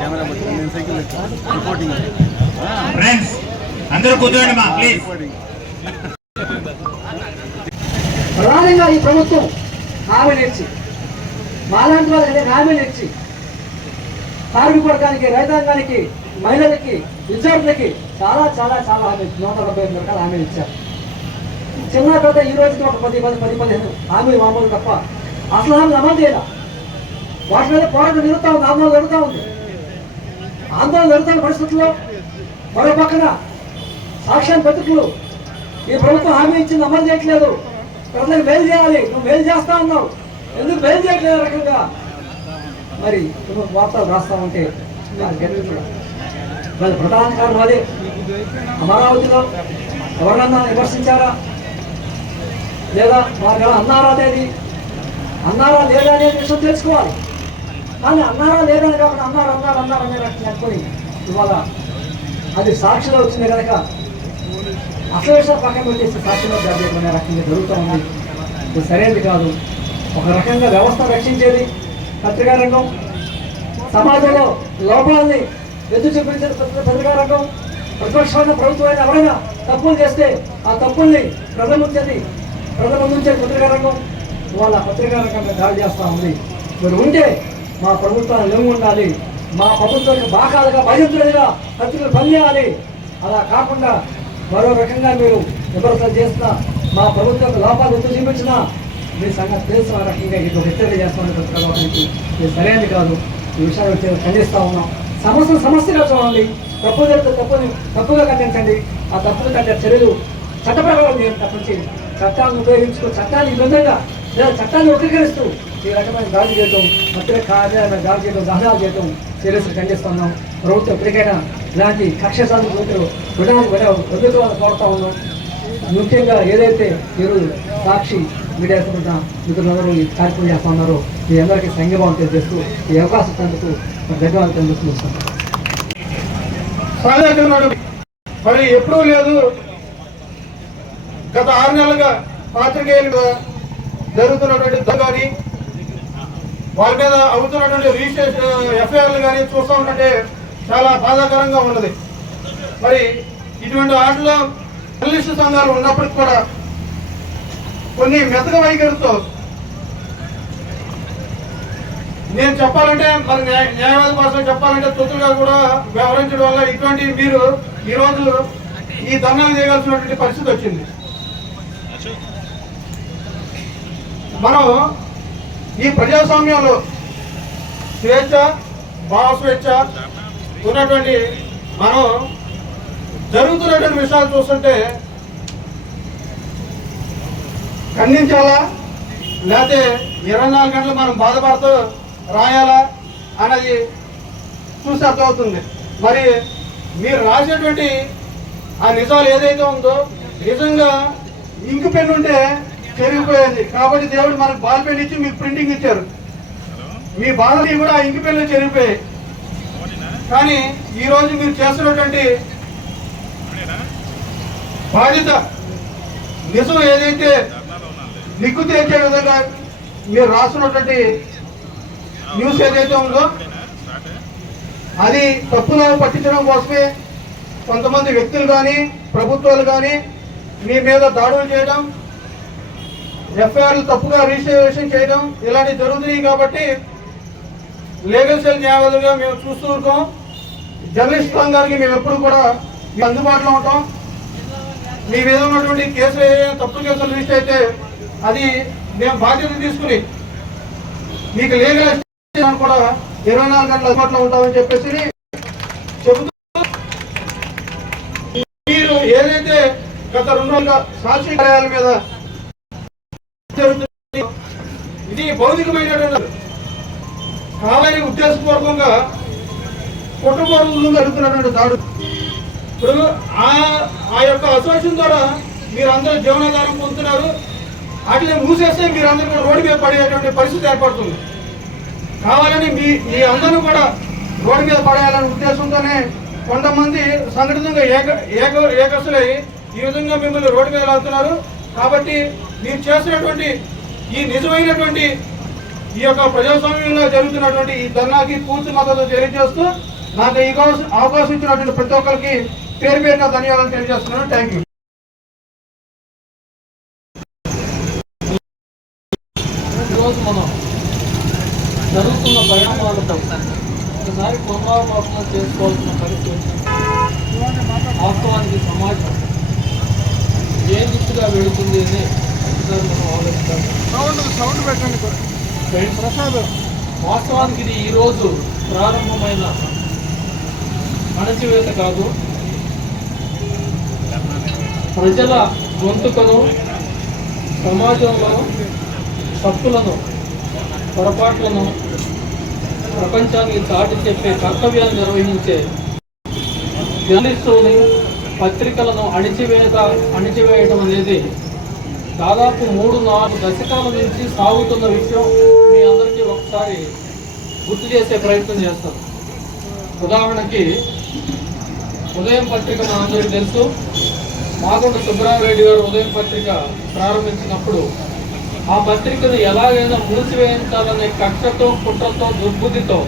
Camera నేను cycle reporting friends అందరూ కూర్చోండి మా ప్లీజ్. ప్రధానంగా ఈ ప్రభుత్వం హామీలు ఇచ్చి మాలాంటి వాళ్ళకి హామీలు ఇచ్చి కార్మిక వర్గానికి, రైతాంగానికి, మహిళలకి, విద్యార్థులకి చాలా చాలా చాలా హామీ 175 రకాల హామీలు ఇచ్చారు. చిన్న పెద్ద ఈ రోజుకి ఒక 10-15 హామీలు మామూలు తప్ప అసలు హామీలు అమలు చేయాల. వాటి మీద పోరాటం జరుగుతూ ఉంది, ఆందోళన జరుగుతూ ఉంది. ఆందోళన జరుగుతున్న పరిస్థితుల్లో మరో పక్కన సాక్ష్యం బతుకులు ఈ ప్రభుత్వం హామీ ఇచ్చింది అమలు చేయట్లేదు. ప్రజలకు మేలు చేయాలి, నువ్వు మేలు చేస్తా ఉన్నావు, ఎందుకు మేలు చేయట్లేదు రకంగా మరి వార్తలు రాస్తా ఉంటే వాళ్ళ ప్రధాన కారణం అదే. అమరావతిలో ఎవరన్నా విమర్శించారా లేదా వారు అన్నారా అనేది అన్నారా లేదా అనేది విషయం తెలుసుకోవాలి. కానీ అన్నారా లేదా అని కాకుండా అన్నారనే అనుకుని ఇవాళ అది సాక్షిలో వచ్చింది కనుక అసలు విషయాలు పక్కన పెట్టేసి సాక్షిలో జాగ్రత్త రకంగా జరుగుతూ ఉంది. ఇది సరైనది కాదు. ఒక రకంగా వ్యవస్థ రక్షించేది పత్రికా రంగం, సమాజంలో లోపాలని ఎత్తు చూపించే పత్రికా రంగం, ప్రతిపక్షమైన ప్రభుత్వమైన ఎవరైనా తప్పులు చేస్తే ఆ తప్పుల్ని ప్రజల ముందుంచే పత్రికా రంగం వాళ్ళ పత్రికా రంగంగా దాడి చేస్తూ ఉంది. మీరు ఉంటే మా ప్రభుత్వాన్ని లొంగి ఉండాలి, మా ప్రభుత్వానికి బాకాలుగా భయంతులుగా పత్రికలు పనిచేయాలి. అలా కాకుండా మరో రకంగా మీరు విమర్శలు చేస్తున్నా, మా ప్రభుత్వం లోపాలు ఎత్తు చూపించినా మీ సంగతి తెలుసు. ఆ రకంగా ఇది హెచ్చరిక చేస్తామని పత్రికలకి ఇది సరైనది కాదు. ఈ విషయాన్ని ఖండిస్తూ ఉన్నాం. సమస్యగా చూడండి, తప్పు జరిగితే తప్పుగా ఖండించండి. ఆ తప్పులు కంటే చర్యలు చట్ట ప్రకారం చేయండి. తప్పించి చట్టాలను ఉపయోగించుకో, చట్టాన్ని ఈ విధంగా లేదా చట్టాన్ని వక్రీకరిస్తూ ఈ రకమైన దాడి చేయడం, పత్రిక కార్యాలయం దాడి చేయడం, దహనాలు చేయడం సీరియస్గా ఖండిస్తున్నాం. ప్రభుత్వం ఎప్పటికైనా ఇలాంటి కక్ష సాధింపు వదులుకోవాలని కోరుతా ఉన్నాం. ముఖ్యంగా ఏదైతే ఈరోజు సాక్షి మీడియా సంబంధ మిత్రులందరూ ఈ కార్యక్రమం చేస్తా ఉన్నారో మీ అందరికీ సంఘీభావం తెలియజేస్తూ ఈ అవకాశం అందుకు ధన్యవాదాలు తెలుస్తున్నాం. మరి ఎప్పుడూ లేదు, గత 6 నెలలుగా పాత్రికేయులు జరుగుతున్నటువంటి కానీ వారి మీద అవుతున్నటువంటి రిజిస్ట్రేషన్ ఎఫ్ఐఆర్లు కానీ చూస్తూ ఉంటే చాలా బాధాకరంగా ఉన్నది. మరి ఇటువంటి వాటిలో జర్నలిస్టు సంఘాలు ఉన్నప్పటికీ కూడా కొన్ని మెతక వైఖరితో నేను చెప్పాలంటే మరి న్యాయవాది కోసం చెప్పాలంటే తొత్తులుగా కూడా వ్యవహరించడం వల్ల ఇటువంటి మీరు ఈరోజు ఈ ధర్నాలు చేయవలసినటువంటి పరిస్థితి వచ్చింది. మనం ఈ ప్రజాస్వామ్యంలో స్వేచ్ఛ, భావ స్వేచ్ఛ ఉన్నటువంటి మనం జరుగుతున్నటువంటి విషయాలు చూస్తుంటే ఖండించాలా లేకపోతే 24 గంటలు మనం బాధపడుతూ రాయాలా అన్నది చూసి అర్థమవుతుంది. మరి మీరు రాసేటువంటి ఆ నిజాలు ఏదైతే ఉందో నిజంగా ఇంకు పెన్ ఉంటే చెరిగిపోయేది. కాబట్టి దేవుడు మనకు బాల్ పెన్ ఇచ్చి మీకు ప్రింటింగ్ ఇచ్చారు. మీ బాధని కూడా ఆ ఇంకు పెన్లు చెరిగిపోయాయి. కానీ ఈరోజు మీరు చేస్తున్నటువంటి బాధ్యత నిజం ఏదైతే నిగ్గు తెచ్చే విధంగా మీరు రాస్తున్నటువంటి న్యూస్ ఏదైతే ఉందో అది తప్పులో పట్టించడం కోసమే కొంతమంది వ్యక్తులు కానీ ప్రభుత్వాలు కానీ మీ మీద దాడులు చేయడం, ఎఫ్ఐఆర్లు తప్పుగా రిజిస్ట్రేషన్ చేయడం ఇలాంటివి జరుగుతున్నాయి. కాబట్టి లీగల్ సెల్ న్యాయవాదులుగా మేము చూస్తూ ఉంటాం. జర్నలిస్ట్ సంఘానికి మేము ఎప్పుడు కూడా అందుబాటులో ఉంటాం. మీ మీద ఉన్నటువంటి కేసులు తప్పుడు కేసులు రిజిస్టర్ అయితే అది మేము బాధ్యత తీసుకుని మీకు లీగల్ కూడా 24 గంటల అందుబాటులో ఉంటామని చెప్పేసి చెబుతూ మీరు ఏదైతే గత 2 రోజులుగా సాక్షి కార్యాలయం మీద జరుగుతుంది ఇది భౌతికమైనటువంటి కావాలని ఉద్దేశపూర్వకంగా కుటుంబంలో జరుగుతున్నటువంటి దాడు. ఇప్పుడు ఆ యొక్క అసోసియేషన్ ద్వారా మీరు అందరూ జీవనాధారం పొందుతున్నారు. వాటిని మూసేస్తే మీరు అందరూ కూడా రోడ్డు మీద పడేటువంటి పరిస్థితి ఏర్పడుతుంది. కావాలని మీ అందరూ కూడా రోడ్డు మీద పడేయాలనే ఉద్దేశంతోనే కొంతమంది సంఘటితంగా ఏకసులై ఈ విధంగా మిమ్మల్ని రోడ్డు మీద లాగుతున్నారు. కాబట్టి మీరు చేసినటువంటి ఈ నిజమైనటువంటి ఈ యొక్క ప్రజాస్వామ్యంలో జరుగుతున్నటువంటి ఈ ధర్నాకి పూర్తి మద్దతు తెలియజేస్తూ నాకు ఈ అవకాశం ఇచ్చినటువంటి ప్రతి ఒక్కరికి పేరు పేరున ధన్యవాదాలు తెలియజేస్తున్నాను. Thank you. ఈరోజు మనం జరుగుతున్న పరిణామాలతో ఒకసారి పునరావలోకనం చేసుకోవాల్సిన పరిస్థితి. వాస్తవానికి సమాజం ఏ దిశగా వెళుతుంది అని ఒకసారి మనం ఆలోచిస్తాం. వాస్తవానికి ఇది ఈరోజు ప్రారంభమైన అణచివేత కాదు, ప్రజల గొంతుకను, సమాజంలో తప్పులను, పొరపాట్లను ప్రపంచానికి చాటి చెప్పే కర్తవ్యాన్ని నిర్వహించే జర్నలిస్టులని, పత్రికలను అణిచివేయటం అనేది దాదాపు 3-4 దశకాల నుంచి సాగుతున్న విషయం మీ అందరికీ ఒకసారి గుర్తు చేసే ప్రయత్నం చేస్తాం. ఉదాహరణకి ఉదయం పత్రిక మనందరికీ తెలుసు. మాగుంట సుబ్రహ్మరెడ్డి గారు ఉదయం పత్రిక ప్రారంభించినప్పుడు ఆ పత్రికను ఎలాగైనా మూసివేయించాలనే కక్షతో, కుట్రతో, దుర్బుద్ధితో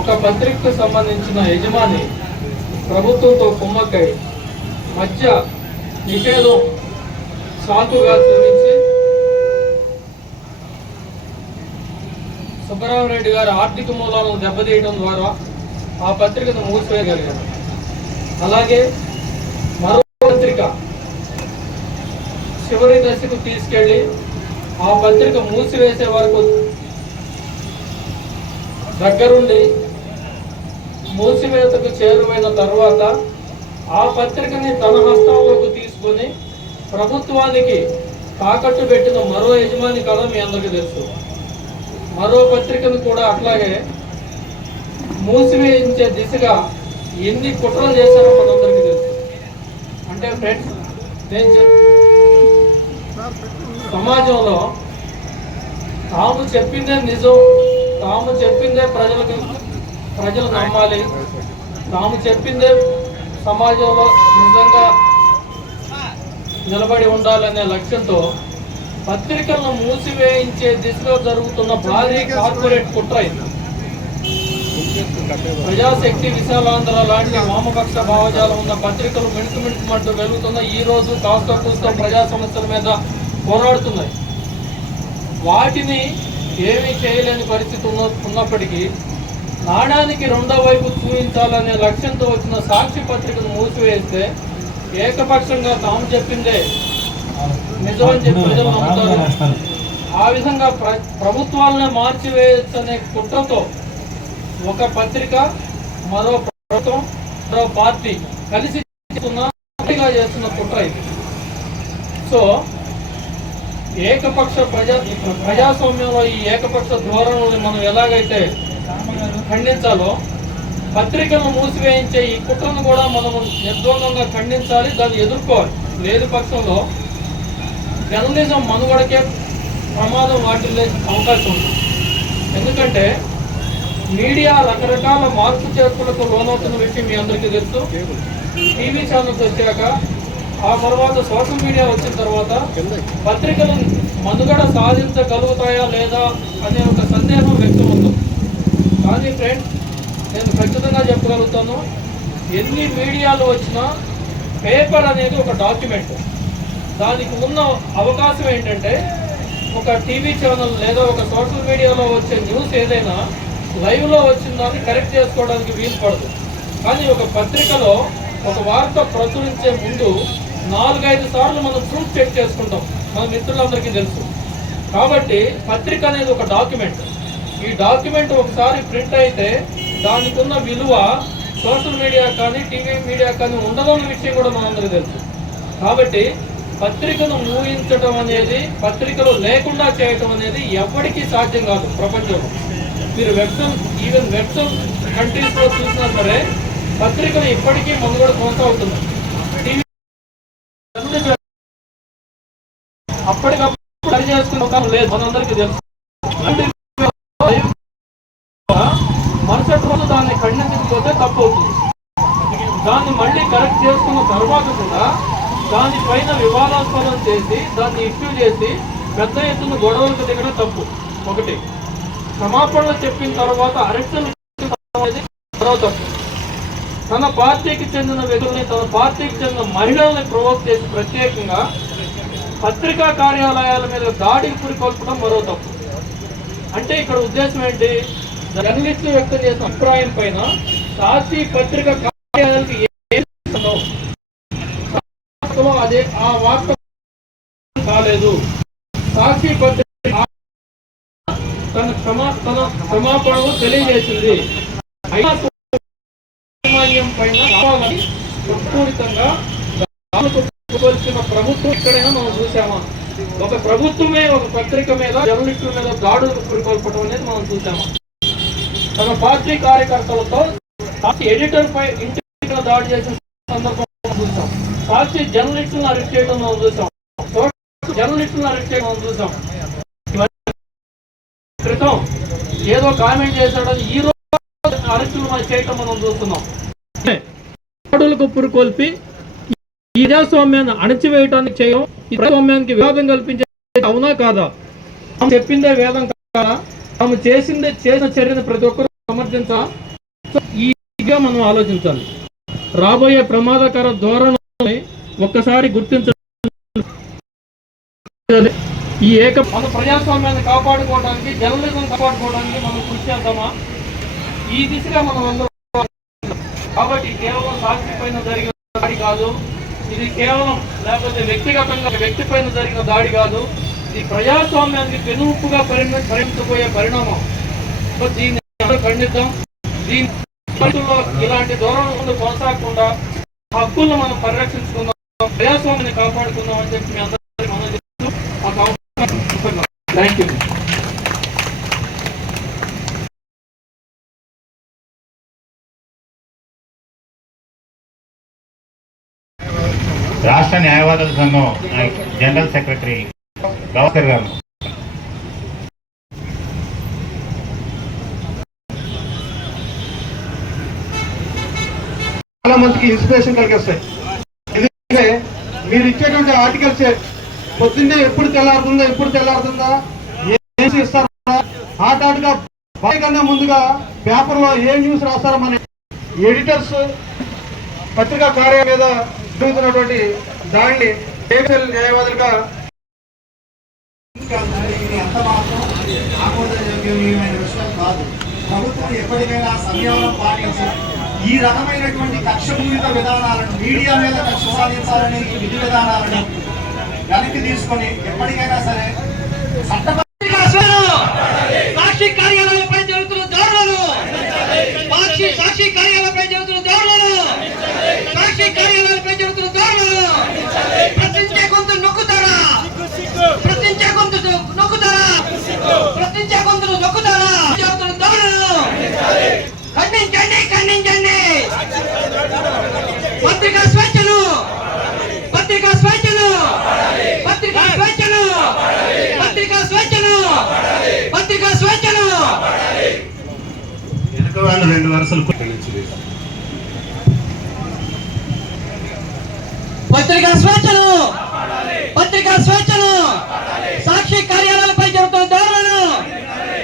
ఒక పత్రికకు సంబంధించిన యజమాని ప్రభుత్వంతో కుమ్మక్కై మధ్య నిషేధం సాకుగా చూపించి సుబ్రహ్మరెడ్డి గారి ఆర్థిక మూలాలను దెబ్బతీయడం ద్వారా ఆ పత్రికను మూసివేయగలిగారు. అలాగే మరో పత్రిక చివరి దశకు తీసుకెళ్లి ఆ పత్రిక మూసివేసే వరకు దగ్గరుండి మూసివేతకు చేరువైన తర్వాత ఆ పత్రికని తన హస్తంలోకి తీసుకుని ప్రభుత్వానికి తాకట్టు పెట్టిన మరో యజమాని కదా మీ అందరికీ తెలుసు. మరో పత్రికను కూడా అట్లాగే మూసివేయించే దిశగా ఎన్ని కుట్రలు చేశారో మనందరికీ తెలుసు. అంటే ఫ్రెండ్స్, నేను సమాజంలో తాము చెప్పిందే నిజం, తాము చెప్పిందే ప్రజలు నమ్మాలి, తాము చెప్పిందే సమాజంలో నిజంగా నిలబడి ఉండాలనే లక్ష్యంతో పత్రికలను మూసివేయించే దిశలో జరుగుతున్న భారీ కార్పొరేట్ కుట్ర ఇది. ప్రజాశక్తి, విశాలాంధ్ర లాంటి వామపక్ష భావజాలం ఉన్న పత్రికలు మిణుకుమంటూ వెలుగుతున్న ఈ రోజు కాస్త కూస్తో ప్రజా సమస్యల మీద పోరాడుతున్నాయి. వాటిని ఏమీ చేయలేని పరిస్థితి ఉన్నప్పటికీ నాణానికి రెండో వైపు చూపించాలనే లక్ష్యంతో వచ్చిన సాక్షి పత్రికను మూసివేస్తే ఏకపక్షంగా తాము చెప్పిందే నిజమని చెప్పి ప్రజలు నమ్ముతారు. ఆ విధంగా ప్రభుత్వాలనే మార్చివేయచ్చనే కుట్రతో ఒక పత్రిక, మరో ప్రభుత్వం, మరో పార్టీ కలిసి చేస్తున్న కుట్ర ఇది. సో ఏకపక్ష ప్రజాస్వామ్యంలో ఈ ఏకపక్ష ధోరణుల్ని మనం ఎలాగైతే ఖండించాలో పత్రికలను మూసివేయించే ఈ కుట్రను కూడా మనము నిర్ద్వందంగా ఖండించాలి, దాన్ని ఎదుర్కోవాలి. లేదు పక్షంలో జర్నలిజం మనుగడకే ప్రమాదం వాటిల్లే అవకాశం ఉంది. ఎందుకంటే మీడియా రకరకాల మార్పు చేర్పులకు లోనవుతున్న విషయం మీ అందరికీ తెలుసు. టీవీ ఛానల్స్ వచ్చాక, ఆ తర్వాత సోషల్ మీడియా వచ్చిన తర్వాత పత్రికలు మనుగడ సాధించగలుగుతాయా లేదా అనే ఒక సందేహం వ్యక్తమవుతుంది. కానీ ఫ్రెండ్స్, నేను ఖచ్చితంగా చెప్పగలుగుతాను, ఎన్ని మీడియాలు వచ్చినా పేపర్ అనేది ఒక డాక్యుమెంట్. దానికి ఉన్న అవకాశం ఏంటంటే ఒక టీవీ ఛానల్ లేదా ఒక సోషల్ మీడియాలో వచ్చే న్యూస్ ఏదైనా లైవ్లో వచ్చిన దాన్ని కరెక్ట్ చేసుకోవడానికి వీలు పడదు. కానీ ఒక పత్రికలో ఒక వార్త ప్రచురించే ముందు 4-5 సార్లు మనం ప్రూఫ్ చెక్ చేసుకుంటాం, మన మిత్రులందరికీ తెలుసు. కాబట్టి పత్రిక అనేది ఒక డాక్యుమెంట్. ఈ డాక్యుమెంట్ ఒకసారి ప్రింట్ అయితే దానికి ఉన్న విలువ సోషల్ మీడియా కానీ టీవీ మీడియా కానీ ఉండదన్న విషయం కూడా మనందరికీ తెలుసు. కాబట్టి పత్రికను ఊహించడం అనేది, పత్రికలు లేకుండా చేయటం అనేది ఎవరికీ సాధ్యం కాదు ప్రపంచంలో. మీరు ఈవెన్ వెబ్సైట్ కంట్రీస్లో చూసినా సరే పత్రికలు ఇప్పటికీ మనుగడ కొనసాగుతున్నాయి. టీవీ అప్పటికప్పుడు సరి చేసుకునే అవకాశం లేదు, మనందరికీ తెలుసు. మరుసటి రోజు దాన్ని ఖండించకపోతే తప్పు అవుతుంది. దాన్ని మళ్ళీ కరెక్ట్ చేసుకున్న తర్వాత కూడా దానిపైన వివాదాస్పదం చేసి దాన్ని ఇష్యూ చేసి పెద్ద ఎత్తున గొడవలకు దిగడం తప్పు. ఒకటి. క్షమాపణలు చెప్పిన తర్వాత అరెస్టులు అనేది మరో తప్పు. తన పార్టీకి చెందిన వ్యక్తుల్ని, తన పార్టీకి చెందిన మహిళల్ని ప్రొవోక్ చేసి ప్రత్యేకంగా పత్రికా కార్యాలయాల మీద దాడికి పురికొల్పడం మరో తప్పు. అంటే ఇక్కడ ఉద్దేశం ఏంటి? జర్నలిస్టులు వ్యక్తం చేసిన అభిప్రాయం పైన సాక్షి పత్రిక కార్యాలయాలకు అదే ఆ వార్త కాలేదు. సాక్షి పత్రిక తన క్షమాపణను తెలియజేసింది. పైన సంపూరితంగా ప్రభుత్వం ఇక్కడైనా మనం చూసామా? ఒక ప్రభుత్వమే ఒక పత్రిక మీద, జర్నలిస్టుల మీద దాడులకు పురికొల్పడం అనేది మనం చూసామా? తన పార్టీ కార్యకర్తలతో ఎడిటర్ పై ఇంటి దాడి చేసిన సందర్భం చూసాం. సాక్షి జర్నలిస్టులను అరెస్ట్ చేయడం మనం చూసాం. జర్నలిస్టులను అరెస్ట్ చేయడం మనం చూసాం. క్రితం ఏదో కామెంట్ చేశాడని ఈ రోజు అరెస్టులు చేయటం మనం చూస్తున్నాం. దాడులకు పురికొల్పి ఈ ప్రజాస్వామ్యాన్ని అణచివేయటానికి చేయడం, ఈ ప్రజాస్వామ్యానికి వివాదం కల్పించే అవునా కాదా? తాము చెప్పిందే వేదం కాదా? తాము చేసిన చర్యను ప్రతి ఒక్కరూ సమర్థించాలా? ఈగా మనం ఆలోచించాలి. రాబోయే ప్రమాదకర ధోరణి ఒక్కసారి గుర్తించాలి. ఈ మన ప్రజాస్వామ్యాన్ని కాపాడుకోవడానికి, జర్నలిజం కాపాడుకోవడానికి మనం కృషి చేద్దామా? ఈ దిశగా మనం అందరూ. కాబట్టి కేవలం సాక్షి పైన జరిగిన దాడి కాదు, ఇది కేవలం లేకపోతే వ్యక్తిగతంగా వ్యక్తి పైన జరిగిన దాడి కాదు, ఇది ప్రజాస్వామ్యానికి పెనుముప్పుగా పరిణమించబోయే పరిణామం. దీన్ని ఖండిద్దాం. దీని ఇలాంటి ధోరణులు కొనసాగకుండా హక్కులను మనం పరిరక్షించుకుందాం, ప్రజాస్వామ్యాన్ని కాపాడుకుందాం అని చెప్పి మీ అందరికీ మనం చెప్తూ థ్యాంక్ యూ. రాష్ట్ర న్యాయవాదుల సంఘం జనరల్ సెక్రటరీ గౌస్కర్ గారు. చాలా మందికి ఇన్స్పిరేషన్ కలిగిస్తాయి. ఎందుకంటే మీరు ఇచ్చేటువంటి ఆర్టికల్స్ పొద్దున్నే ఎప్పుడు తెల్లారుతుందా ఏం ఇస్తారా ఆటాటుగా కన్నా ముందుగా పేపర్లో ఏ న్యూస్ రాస్తారో మన ఎడిటర్స్ పత్రికా కార్యాలయం మీద జరుగుతున్నటువంటి దాన్ని న్యాయవాదులుగా ఎంత మాత్రం ఆమోదయోగ్యమైన విషయం కాదు. ప్రభుత్వం ఎప్పటికైనా సంయమనం పాటించి ఈ రకమైనటువంటి కక్షపూరిత విధానాలను, మీడియా మీద కక్ష సాధించాలనే ఈ విధి విధానాలను వెనక్కి తీసుకొని ఎప్పటికైనా సరే సాక్షి కార్యాలయాలపై జరుగుతున్న దాడులను, సాక్షి కార్యాలయాలపై జరుగుతున్న దాడులను, సాక్షి కార్యాలయాలపై జరుగుతున్న దాడులను ప్రశ్నించే గొంతు నొక్కుతారా? ప్రశ్నించే గొంతు నొక్కుతారా? ప్రశ్నించే గొంతులు నొక్కుతారా? జరుగుతున్న దాడులను ఖండించండి, ఖండించండి. పత్రికా స్వేచ్ఛను, పత్రికా స్వేచ్ఛను, పత్రికా స్వేచ్ఛను, పత్రికా స్వేచ్ఛను, పత్రికా స్వేచ్ఛను. వెనుక వాళ్ళు 2 వరుసలు పత్రికా స్వేచ్ఛను, పత్రికా స్వేచ్ఛను, సాక్షి కార్యాలయాలపై జరుగుతున్న దాడులను,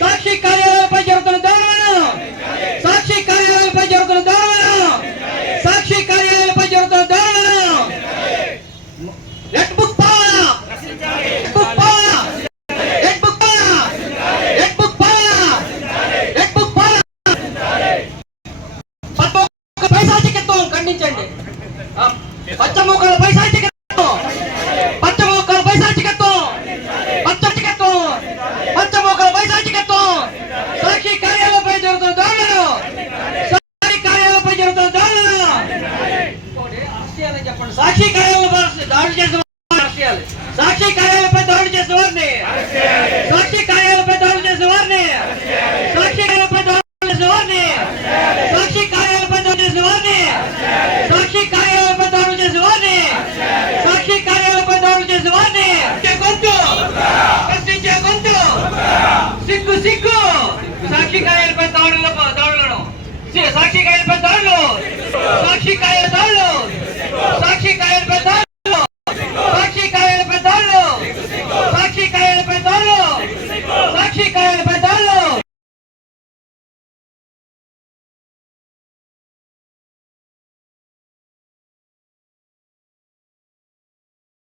సాక్షి కార్యాలయాలపై జరుగుతున్న దాడులను, సాక్షి కార్యాలయాలపై జరుగుతున్న దాడులను, సాక్షి కార్యాలయాలపై జరుగుతున్న దాడులను రెడ్ బుక్ పాలన, రెడ్ బుక్ పాలన, రెడ్ బుక్ పాలన, రెడ్ బుక్ పాలన, రెడ్ బుక్ పాలన. పైశాచికత్వం ఖండించండి. పచ్చమొక్కల పైశాచికత్వం, పచ్చమొక్కల పైశాచికత్వం, పచ్చచికత్వం, పచ్చమొక్కల పైశాచికత్వం. సాక్షి కార్యాలయాలపై జరుగుతున్న దాడులను, సాక్షి కార్యాలయాలపై జరుగుతున్న దాడులను చెప్పండి. సాక్షి కార్యాలయాలపై దాడులు చేసిన సాక్షి కార్యాలయాలపై దాడులు చేసిన వారిని, సాక్షి కార్యాలయాలపై దాడులు చేసిన వారిని, సాక్షి కార్యాలయాలపై దాడులు చేసిన వారిని, సాక్షి కార్యాలయాలపై దాడులు చేసిన వారిని, సాక్షి కార్యాలయాలపై దాడులు చేసిన వారిని, సాక్షి కార్యాలయాలపై దాడులు చేసిన వారిని గొంతు ప్రశ్నించే గొంతు సిగ్గు సిగ్గు. సాక్షి కార్యాలయాలపై దాడులను, సాక్షి కార్యాలయాలపై దాడులు, సాక్షి కార్యాలయ దాడులు, సాక్షి కార్యాలయాలపై దాడులు.